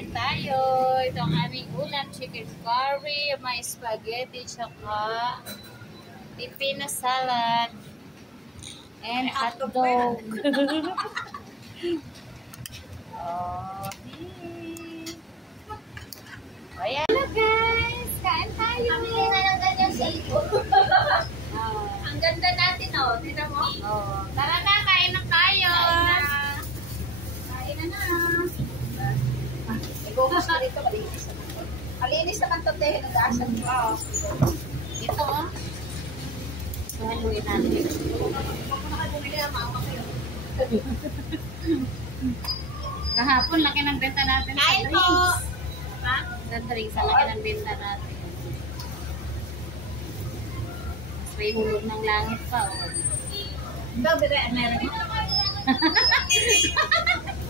kain tayo. Ito ang aming ulam, chicken curry, may spaghetti, tsaka pipino salad, and hotdog. Oh, ayan na guys, kain tayo. Ang ganda natin, oh. Tignan mo. Oh, tara na, kain na tayo. Kain na. Igugos na dito, malinis naman. Malinis naman ito, te. Nag-aasal mo. Oo. Ito, oh. Haluin natin. Huwag mo na kayo bumili, maawa kayo. Kahapon, laki ng benta natin sa Kain po. drinks. Ha? Sa drinks, ang laki ng benta natin. Mas may hulog ng langit pa, oh. Gabi rin, meron mo.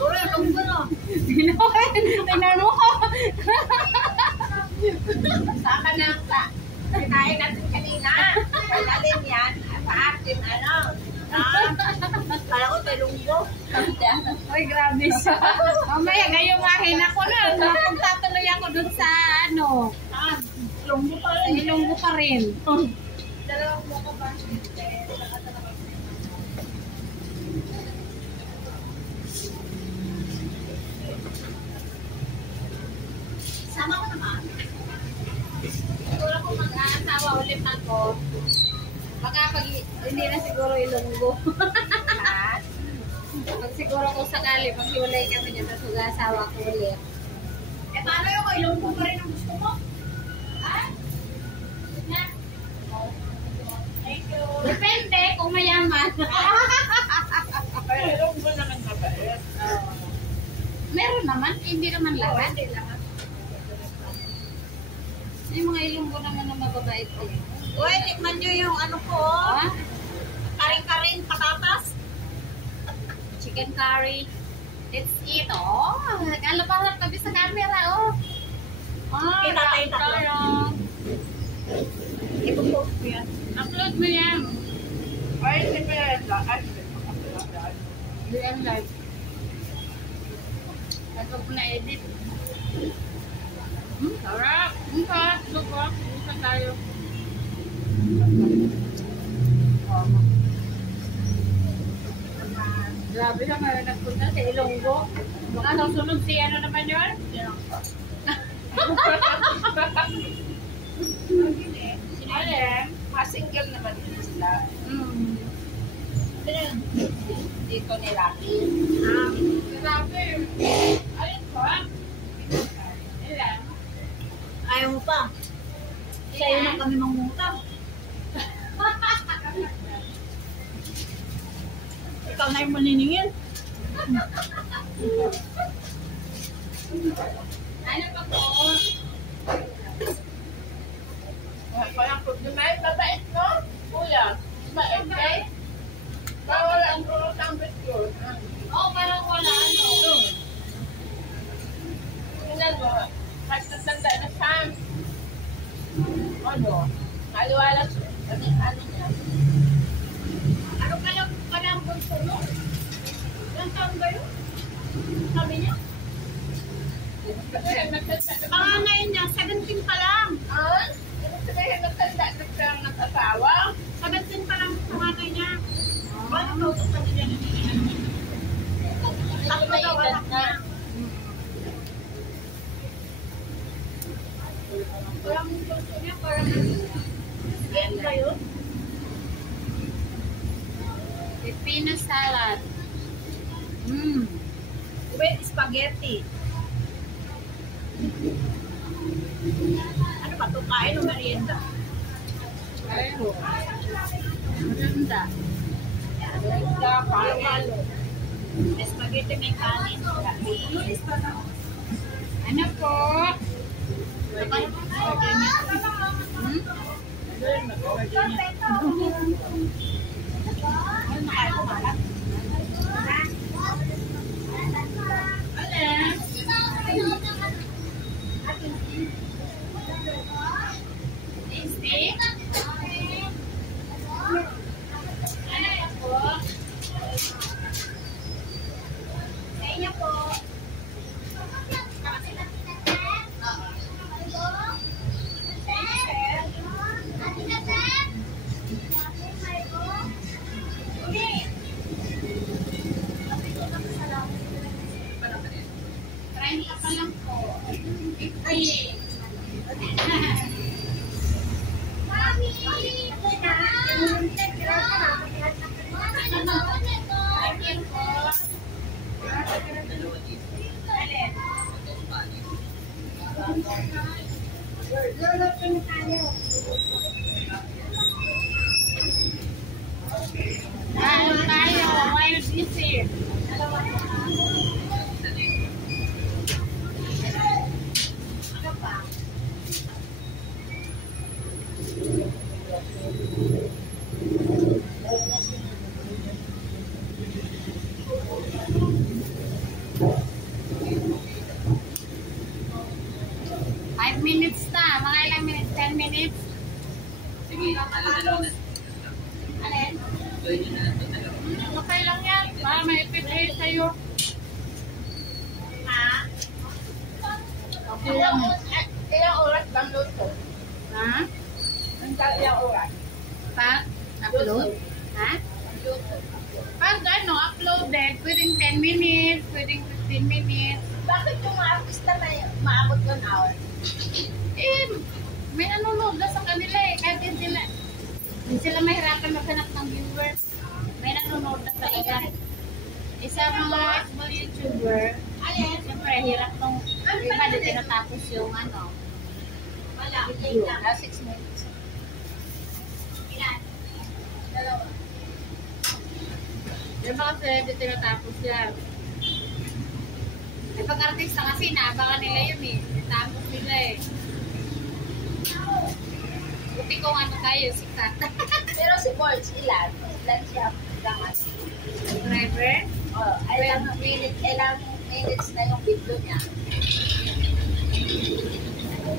Puro yung lunggo, no? Tingnan mo ko. Saka na ka. Kinain natin kanina. Kailalin yan. Sa atin, ano? Kala ko may lunggo. Uy, grabe siya. Mamaya, gayumahin ako na. Napunta tuloy ako dun sa, ano, Lunggo pa sa rin. Ilonggo pa rin. Dalawang mo ka ba? Sama ko naman. Siguro kung mag-aasawa ulit ako, baka pag hindi na siguro Ilonggo. Pag siguro kung sakali, pag hiwalay kami niya, tapos mag-aasawa ko ulit. Eh, paano yung ilonggo pa rin ang gusto mo? Ha? Na? Thank you. Depende kung mayaman. Ay, ilonggo naman mabait. Meron naman, hindi naman lahat. Hindi lang. May mga Ilonggo naman na mababait ko. Uy, tikman nyo yung ano ko, oh. Ha? Karing-karing patatas. Chicken curry. Let's eat. Oh, nag-alap-alap kami sa camera, oh. Ah, Kita tayo tatlo. Ipo-post mo yan. Upload mo yan. Ay, hindi pa yan. Do and like. Ito ko na-edit. Sarap. Sarap. Isa tayo. Grabe siya ngayon nagpunta sa Ilonggo. Baka susunod si ano naman yun? Sino yan? Single naman din sila. Dito ni Rocky. Grabe. Ayun ba? Ilan? Ayaw mo pa. Sa'yo na kami mangungutang. Ikaw na yung maniningin. Ano pa po? Parang problema yung babait, no? Kuya, babait kay? Bawal ang kurotang bitcoin. Oh, parang wala ano. Tingnan mo, kahit natanda na siya. Ano? Naliwala siya. Ano niya? Ano ka lang bunso mo? Ilang taon ba yun? Sabi niya? Panganay niya, 17 pa lang. Ah? Ibig sabihin, natanda na siya ng asawa? 17 pa lang panganay niya. Bakit ito sa niya? Tatlo daw anak niya. Parang bunso niya, parang game ba yun? Pipino salad. With spaghetti. Ano ba ito? Kain o merienda? Ayun. Maganda. Merienda, palo-palo. Spaghetti may kanin. Ano po? Tasty? Ano po? Sa inyo po. 9 pa lang po. Ay. Tayo, wild visit. Minutes na. Mga ilang minutes? 10 minutes? Sige, dalawa na. Alin? Gawin nyo na lang ito, dalawa. Okay lang yan. Para may ipipay sa'yo. Ha? Okay lang. Ilang oras bang luto? Ha? Ilang oras? Pag upload? Ha? Pag uploaded, pwedeng 10 minutes, pwedeng 15 minutes. Bakit yung mga artista na maabot 1 hour? Eh, may nanonood na sa kanila eh. Kahit hindi sila mahirapan maghanap ng viewers. May nanonood na talaga. Isa mga small YouTuber, siyempre, hirap nung iba na tinatapos yung Wala. video. 6 minutes. Ilan? Dalawa. Yung mga kasi hindi tinatapos yan. Eh, pag artista kasi, naabangan nila yun eh. Tinatapos nila eh. Buti kung tayo, sikat. Pero si Borge, ilan? Ilan siya? Driver? Oh, ilang minutes na yung video niya?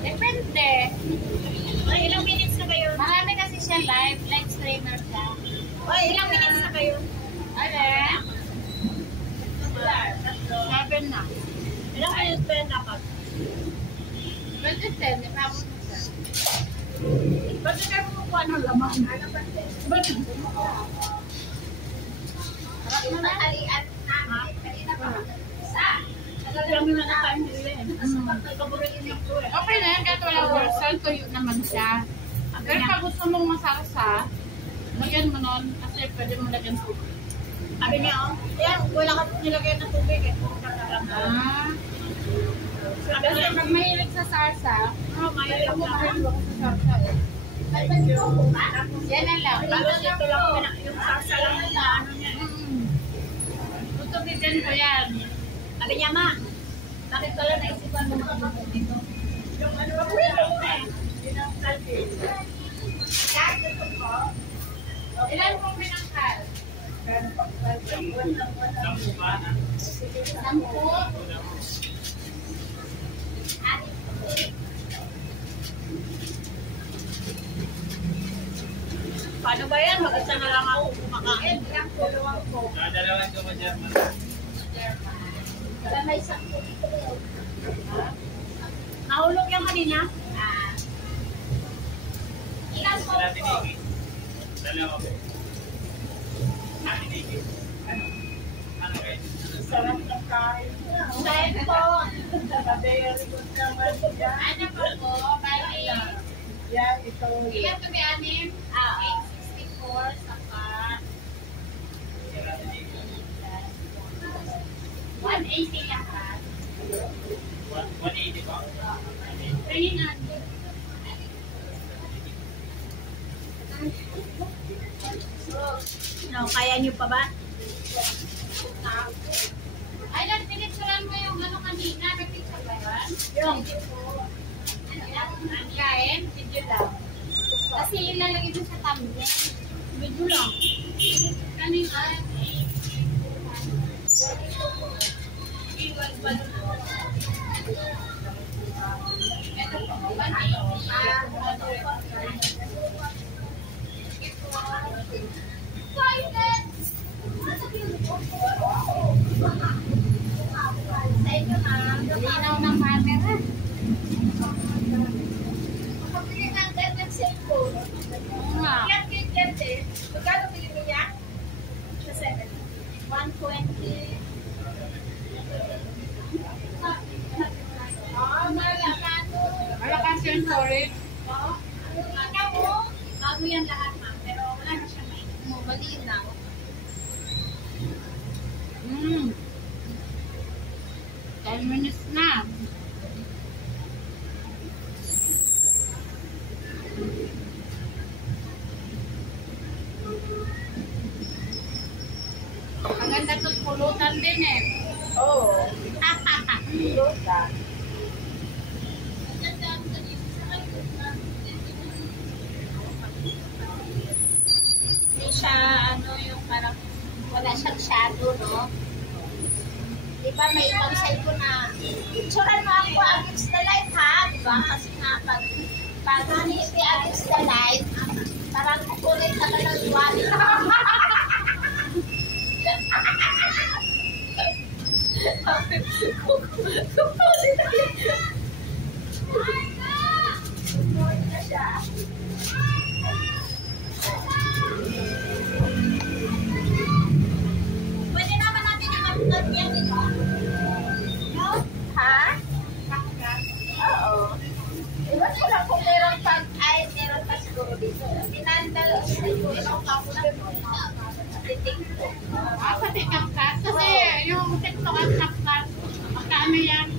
Depende. Ay, ilang minutes na kayo? Marami kasi siya live streamer siya. Ay, ilang minutes na kayo? Ale? 7 na. Ilang minutes pa yung dapat? 27, ipapos mo siya. Ba't na kayo kumukuha ng laman? Ba't? Harap mo na. Alian namin. Kanina pa. Isa. Kami na tayo nila eh. Nagkaburin yung to eh. Okay na yan, kahit walang person, tuyo naman siya. Pero pag gusto mong masarsa, lagyan mo nun, kasi pwede mo lagyan tubig. Sabi niya, oh, yan, wala ka nilagay ng tubig eh. Kung kakalang Kasi pag mahilig sa sarsa, mahilig ako ako. mahilig ako sa sarsa eh. Yan na lang. Tapos ito lang, yung sarsa lang na ano niya. Tutubigan ko yan. Sabi niya, ma, bakit pala naisipan mo makapagod dito? Yung ano ba po eh. Yun ang salty. Kahit ito po. Ilan pong pinangkal? Sampu. Paano ba yan? Mag-isa na lang ako kumakain. Dalawang po. Dalawan ko mo dyan. Wala may isang po dito. Nahulog yan kanina? Ilan po Wala po? tinigil. Dalawa po. Tinigil. Ano kayo? Sarap ng kain. Kain po. Very good naman yan. Ano pa po? Bali. Yan, ito. Ilan to be anim? 864 saka 180 lahat. 180 ba? 300. No, kaya niyo pa ba? Ay, lang, pinicturean mo yung kanina. Nag-picture ba yan? Yung. Ang kain, video lang. Kasi ilalagay doon sa thumbnail. Medyo lang. Kanina. Ito po, 180. Linaw ng camera. Kapili ng ganyan cellphone. Oo nga. Yan, ganyan din. Magkano bilhin niya? Sa 7. 120. yan, sorry. Bago yan lahat, ma'am. Pero wala na siya may. Maliit na. 10 minutes na. Maganda to pulutan din eh. Oo. Lutan. Hindi siya, ano, yung parang wala siyang shadow, no? Di ba may ibang side ko na picturean mo ako against the light, ha? Di ba? Kasi nga, pag hindi against the light, parang kukulit na ka ng duwali. Kukulit na siya. Pwede naman natin yung mag-vlog yan, di ba? No? Ha? Oo. Iwan ko lang kung meron pa, meron pa siguro dito. Tinandal, siguro isang tapos na titik ko. Pati kapkat. Kasi yung TikTok at kapkat, magkano yan?